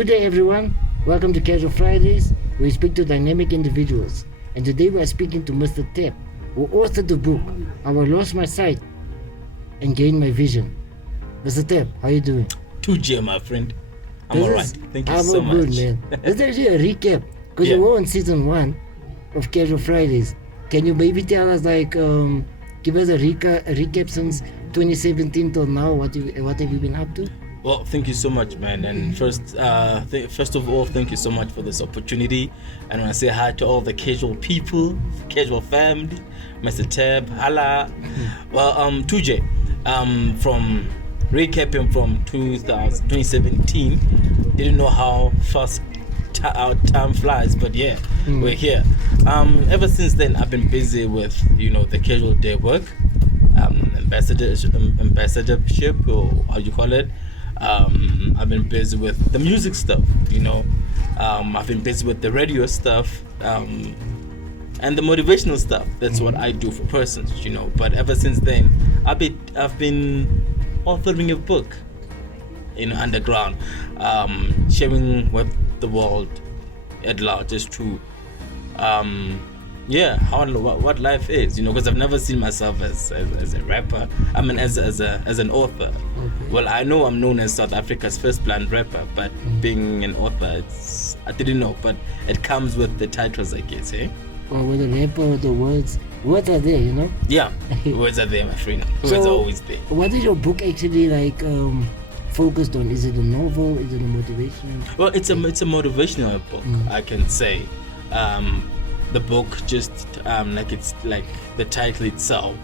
Good day, everyone. Welcome to Casual Fridays, where we speak to dynamic individuals. And today we are speaking to Mr. Tap, who authored the book, How I Lost My Sight and Gained My Vision. Mr. Tap, how are you doing? 2J, my friend. I'm alright. Thank you so much. Good, man. This is actually a recap, because we were on season 1 of Casual Fridays. Can you maybe tell us, give us a recap since 2017 till now? What have you been up to? Well, thank you so much, man. And first of all, thank you so much for this opportunity. And I want to say hi to all the casual people, casual family, Mr. Tab, hala. Well, 2J, from recapping from 2017, didn't know how fast time flies, but we're here. Ever since then, I've been busy with, the casual day work, ambassadorship, or how you call it. I've been busy with the music stuff, I've been busy with the radio stuff, and the motivational stuff. That's what I do for persons, But ever since then, I've been authoring a book, underground, sharing with the world at large as to what life is, because I've never seen myself as a rapper. I mean, as an author. Okay. Well, I know I'm known as South Africa's first blind rapper, but being an author, I didn't know, but it comes with the titles, I guess, eh? Well, with the rapper, the words are there, Yeah, words are there, my friend. Words are always there. What is your book actually focused on? Is it a novel? Is it a motivation? Well, it's a motivational book, I can say. The book just it's like the title itself,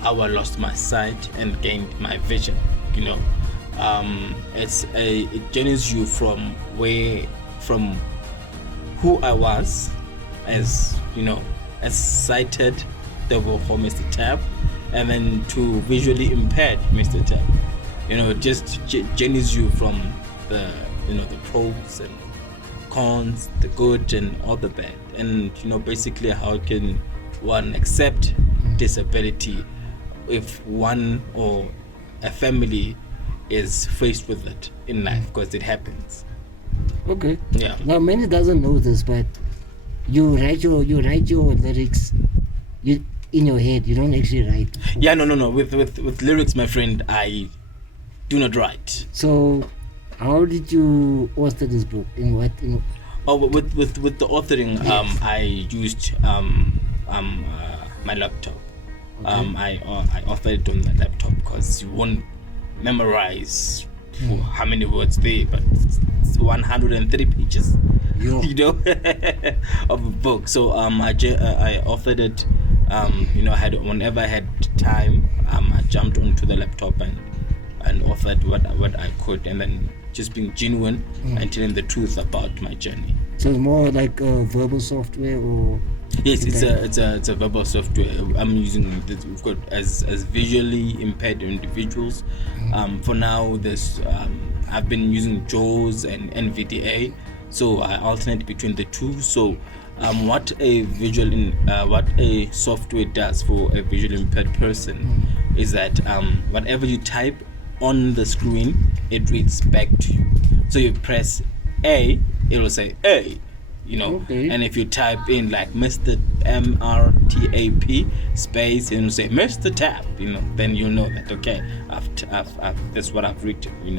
How I Lost My Sight and Gained My Vision. It journeys you from who I was as sighted Tebogo Mr. Tap, and then to visually impaired Mr. Tap. It just journeys you from the pros and cons, the good and all the bad, and basically how can one accept disability if one or a family is faced with it in life, because it happens. Okay. Yeah. Now many doesn't know this, but you write your lyrics in your head. You don't actually write. Yeah, no. With lyrics, my friend, I do not write. So how did you author this book? In what? With the authoring, yes. I used my laptop. Okay. I authored it on the laptop because you won't memorize how many words there, but it's 103 pages, of a book. So I authored it. Whenever I had time, I jumped onto the laptop and authored what I could, and then just being genuine and telling the truth about my journey. So it's more like a verbal software, or? Yes, it's a verbal software. I'm using this. We've got as visually impaired individuals. For now, I've been using JAWS and NVDA, so I alternate between the two. So what a software does for a visually impaired person is that whatever you type on the screen, it reads back to you. So you press A, it will say A, Okay. And if you type in like Mr. MRTAP space, and say Mr. Tap, then you'll know that I've that's what I've written,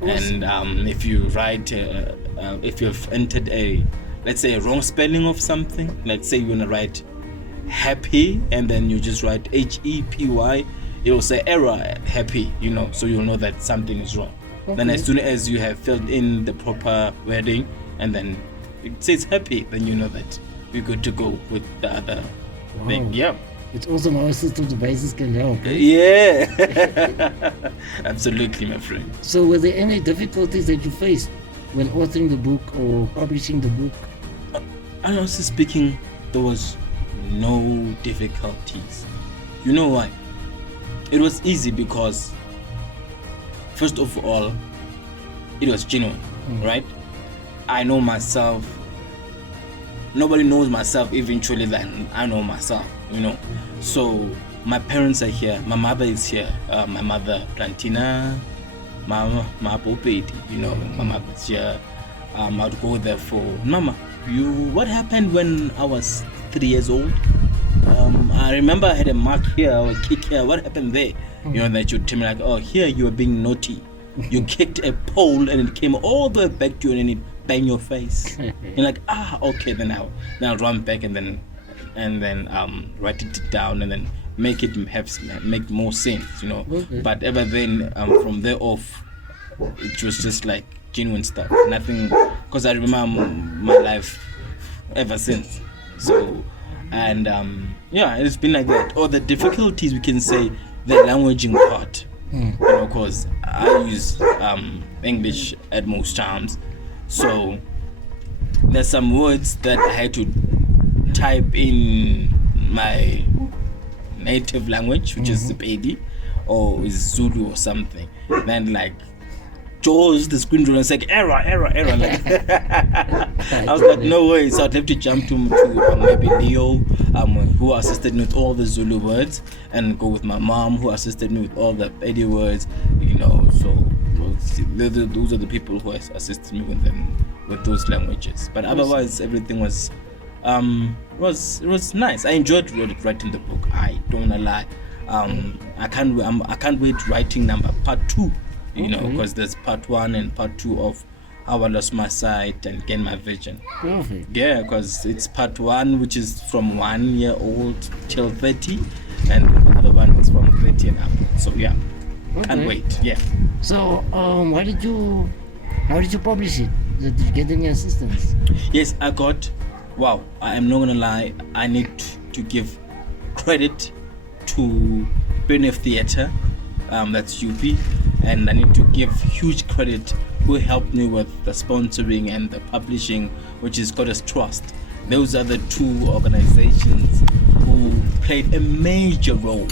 Awesome. And if you write, if you've entered let's say a wrong spelling of something, let's say you wanna write happy and then you just write HEPY, it will say error happy, so you'll know that something is wrong. Okay. Then as soon as you have filled in the proper wording and then it says happy, then you know that we're good to go with the other thing. Yeah. It's also how system devices can help. Right? Yeah. Absolutely, my friend. So were there any difficulties that you faced when authoring the book or publishing the book? Honestly speaking, there was no difficulties. You know why? It was easy because, first of all, it was genuine, right? I know myself. Nobody knows myself eventually than I know myself, So my parents are here. My mother is here. My mother, Plantina, my Poopedi, my mother's here. I'd go there for Mama. What happened when I was 3 years old? I remember I had a mark here or a kick here. What happened there? That you'd tell me like, oh, here you were being naughty. You kicked a pole and it came all the way back to you and it banged your face. You're like, okay, then I'll run back and then write it down and then make more sense, Okay. But ever then, from there off, it was just like genuine stuff. Nothing, because I remember my life ever since. So, and it's been like that. Or the difficulties, we can say, the languaging part. Because I use English at most times. So there's some words that I had to type in my native language, which is Sepedi or is Zulu or something. Then like Jaws, the screen reader, was like error. Like I was like, no way. So I'd have to jump to maybe Leo, who assisted me with all the Zulu words, and go with my mom, who assisted me with all the Pedi words. So those are the people who assisted me with those languages. But otherwise, everything was nice. I enjoyed writing the book. I don't wanna lie. I can't wait writing part 2. Because there's part 1 and part 2 of how I lost my sight and gained my vision. Perfect. Yeah, because it's part 1, which is from 1 year old till 30, and the other one is from 30 and up. So yeah, can't wait. Yeah. So how did you publish it? Did you get any assistance? Yes, I got. Wow, I am not gonna lie. I need to give credit to Benef Theatre. That's UP, and I need to give huge credit who helped me with the sponsoring and the publishing, which is Goddess Trust. Those are the 2 organizations who played a major role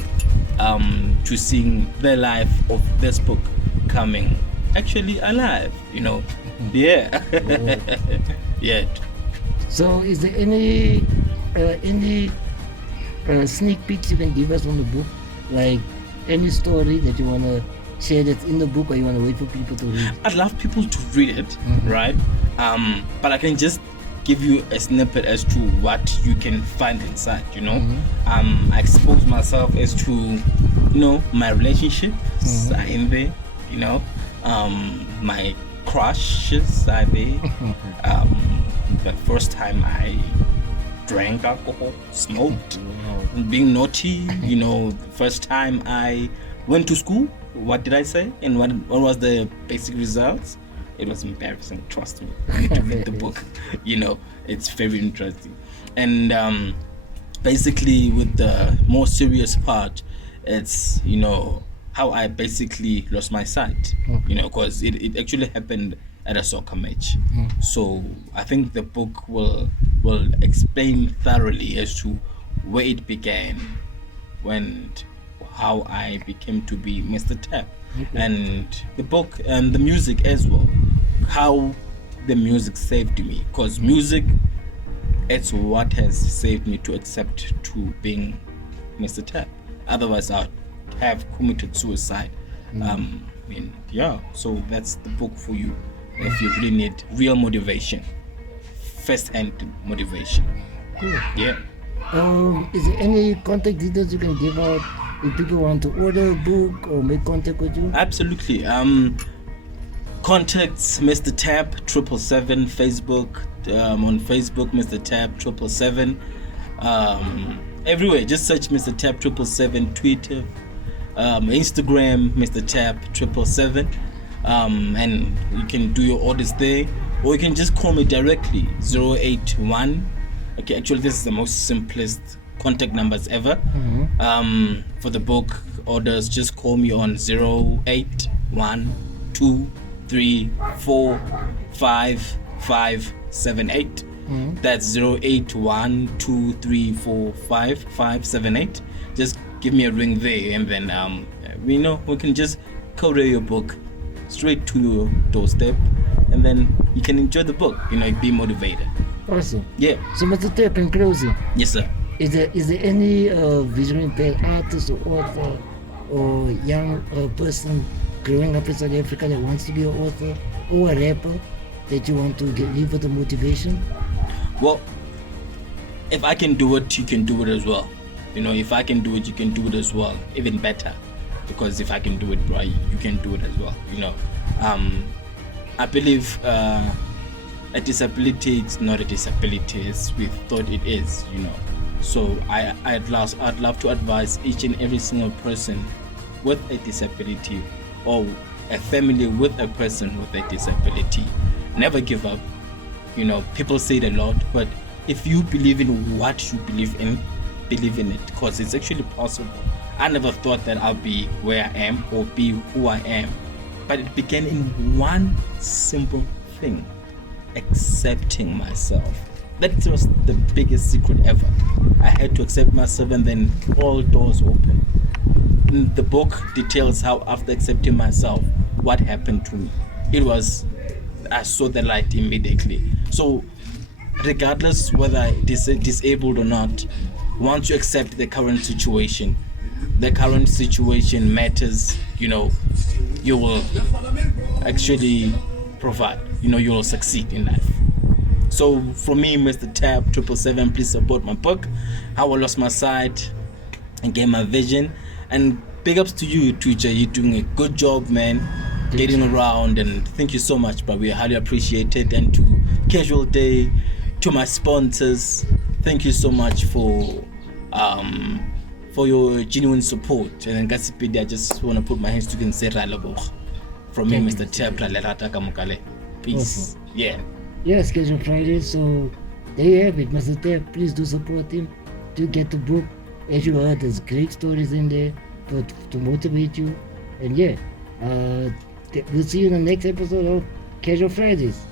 to seeing the life of this book coming actually alive. Yeah. Yeah. So is there any sneak peeks you can give us on the book, like any story that you want to share that's in the book, or you want to wait for people to read? I'd love people to read it, right? But I can just give you a snippet as to what you can find inside, I expose myself as to, my relationships are in there, my crushes are there. The first time I drank alcohol, smoked, being naughty, the first time I went to school, what did I say? And what was the basic results? It was embarrassing, trust me. You need to read the book, it's very interesting. And basically with the more serious part, it's, how I basically lost my sight, because it actually happened at a soccer match. So I think the book will explain thoroughly as to where it began, how I became to be Mr. Tap, and the book and the music as well, how the music saved me, because music, it's what has saved me to accept to being Mr. Tap. Otherwise I'd have committed suicide. So that's the book for you if you really need real motivation, first-hand motivation. Cool. Yeah. Is there any contact details you can give out if people want to order a book or make contact with you? Absolutely. Contacts Mr. Tap 777 Facebook, on Facebook Mr. Tap 777, everywhere just search Mr. Tap 777, Twitter, Instagram Mr. Tap 777, and you can do your orders there, or you can just call me directly 081. Okay, actually this is the most simplest contact numbers ever. For the book orders, just call me on 08123455578. That's 08123455578. Just give me a ring there, and then we can just courier your book straight to your doorstep, and then you can enjoy the book, be motivated. Awesome. Yeah. So Mr. Tap, in closing, Yes, sir. is there any visually impaired artist or author or young person growing up in South Africa that wants to be an author or a rapper that you want to leave with the motivation? Well, if I can do it, you can do it as well. If I can do it, you can do it as well. Even better, because if I can do it, right, you can do it as well. I believe a disability is not a disability as we thought it is. So I'd love to advise each and every single person with a disability, or a family with a person with a disability, never give up. People say it a lot, but if you believe in what you believe in it, because it's actually possible. I never thought that I'll be where I am or be who I am, but it began in one simple thing: accepting myself. That was the biggest secret ever. I had to accept myself, and then all doors open. The book details how, after accepting myself, what happened to me. It was, I saw the light immediately. So regardless whether disabled or not, once you accept the current situation matters. You will actually provide. You will succeed in life. So from me, Mr. Tap 777, please support my book, How I Lost My Sight and Gained My Vision. And big ups to you, 2J. You're doing a good job, man, getting around, and thank you so much, but we highly appreciate it. And to Casual Day, to my sponsors, thank you so much for your genuine support. And I just want to put my hands together and say Ralabo. From me, Mr. Tap, peace. Yeah. Yes, Casual Friday. So there you have it, Mr. Tap. Please do support him. Do get the book. As you heard, there's great stories in there to motivate you. And yeah, we'll see you in the next episode of Casual Fridays.